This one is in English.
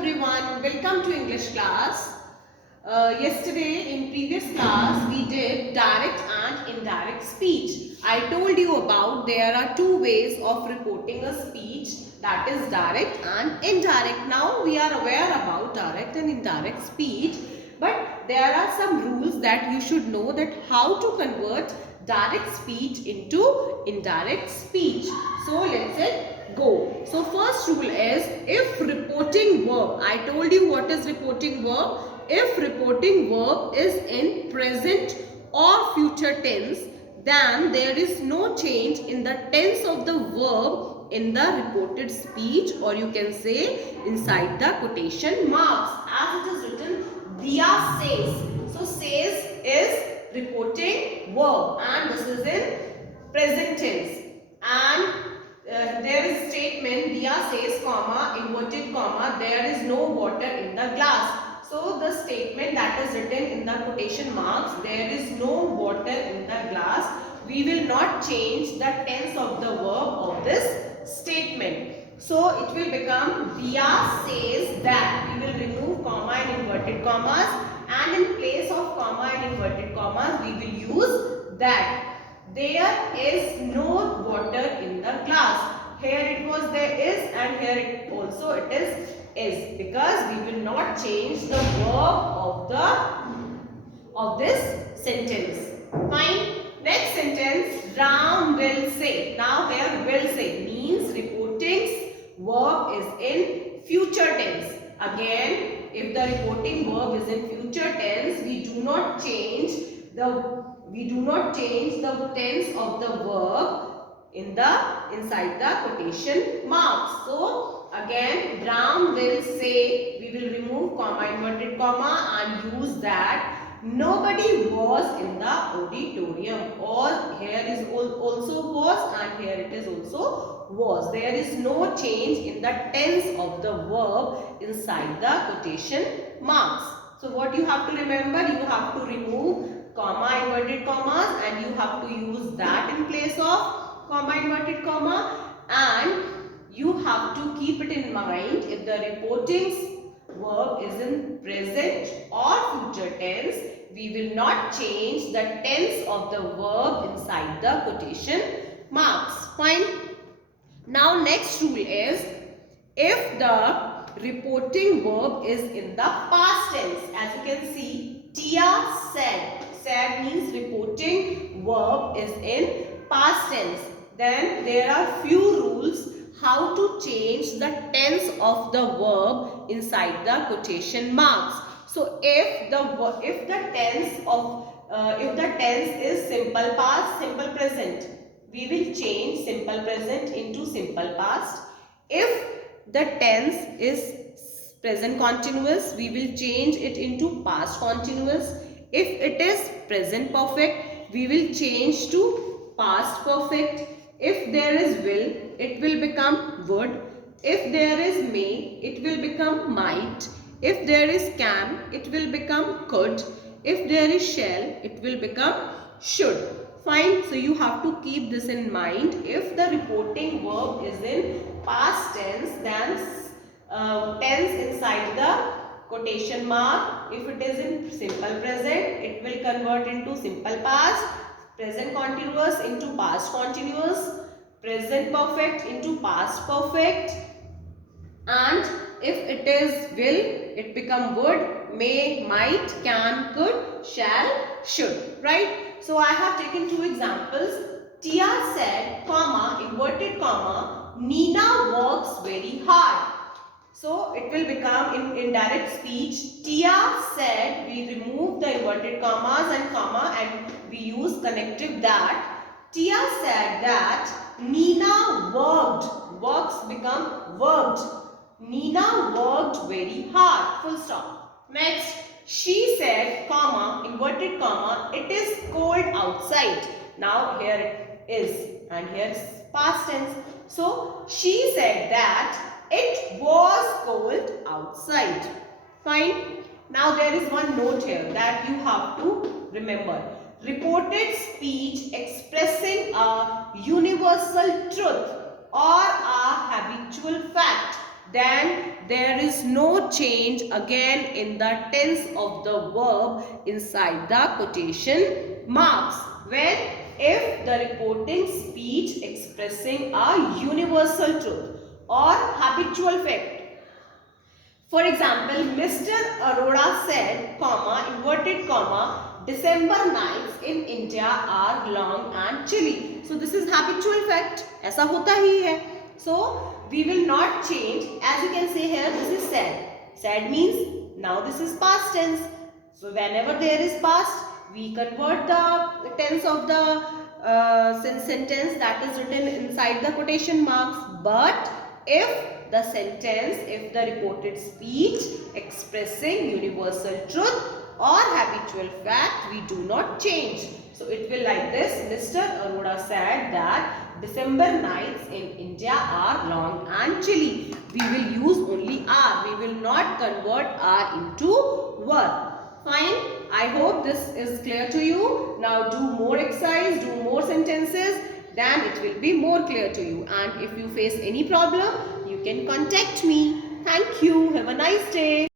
everyone, welcome to English class. Yesterday in previous class we did direct and indirect speech. I told you about there are two ways of reporting a speech, that is direct and indirect. Now we are aware about direct and indirect speech, but there are some rules that you should know, that how to convert direct speech into indirect speech. So let's go. So first rule is, if reporting verb, I told you what is reporting verb. If reporting verb is in present or future tense, then there is no change in the tense of the verb in the reported speech, or you can say inside the quotation marks, as it is written Dia says. So says is reporting verb and this is in present tense. And there is statement Dia says, comma, inverted comma, there is no water in the glass. So the statement that is written in the quotation marks, there is no water in the glass, we will not change the tense of the verb of this statement. So it will become Dia says that. We will remove comma and inverted commas, and in place of comma and inverted commas we will use that. There is no water in the glass. Here it was there is, and here it also it is, because we will not change the verb of this sentence. Fine. Next sentence, Ram will say. Now here will say means reporting verb is in future tense. Again, if the reporting verb is in future tense, we do not change the tense of the verb inside the quotation marks. So again, Ram will say, we will remove comma, inverted comma, and use that. Nobody was in the auditorium. Or here is also was, and here it is also was. There is no change in the tense of the verb inside the quotation marks. So what you have to remember, you have to remove comma, inverted commas, and you have to use that in place of comma, inverted comma, and you have to keep it in mind, if the reporting verb is in present or future tense, we will not change the tense of the verb inside the quotation marks. Fine. Now next rule is, if the reporting verb is in the past tense, as you can see, Tia said. Said means reporting verb is in past tense. Then there are few rules how to change the tense of the verb inside the quotation marks. So if the tense is simple past, simple present, we will change simple present into simple past. If the tense is present continuous, we will change it into past continuous. If it is present perfect, we will change to past perfect. If there is will, it will become would. If there is may, it will become might. If there is can, it will become could. If there is shall, it will become should. Fine. So you have to keep this in mind. If the reporting verb is in past tense, then tense inside the quotation mark. If it is in simple present, it will convert into simple past, present continuous into past continuous, present perfect into past perfect, and if it is will, it become would, may, might, can, could, shall, should. Right? So I have taken two examples. Tia said, comma, inverted comma, Nina works very hard. So it will become in indirect speech. Tia said, we remove the inverted commas and comma and we use connective that. Tia said that Nina worked. Works become worked. Nina worked very hard. Full stop. Next, she said, comma, inverted comma, it is cold outside. Now here it is, and here is past tense. So she said that it was cold outside. Fine. Now there is one note here that you have to remember. Reported speech expressing a universal truth or a habitual fact, then there is no change again in the tense of the verb inside the quotation marks when if the reporting speech expressing a universal truth or habitual fact. For example, Mr. Arora said, comma, inverted comma, December nights in India are long and chilly. So this is habitual fact. ऐसा होता ही है. So we will not change. As you can see here, this is said. Said means now this is past tense. So whenever there is past, we convert the tense of the sentence that is written inside the quotation marks. But if the sentence, if the reported speech expressing universal truth or habitual fact, we do not change. So it will like this. Mr. Arora said that December nights in India are long and chilly. We will use only are. We will not convert are into verb. Fine. I hope this is clear to you. Now do more exercise, do more sentences. Then it will be more clear to you. And if you face any problem, you can contact me. Thank you. Have a nice day.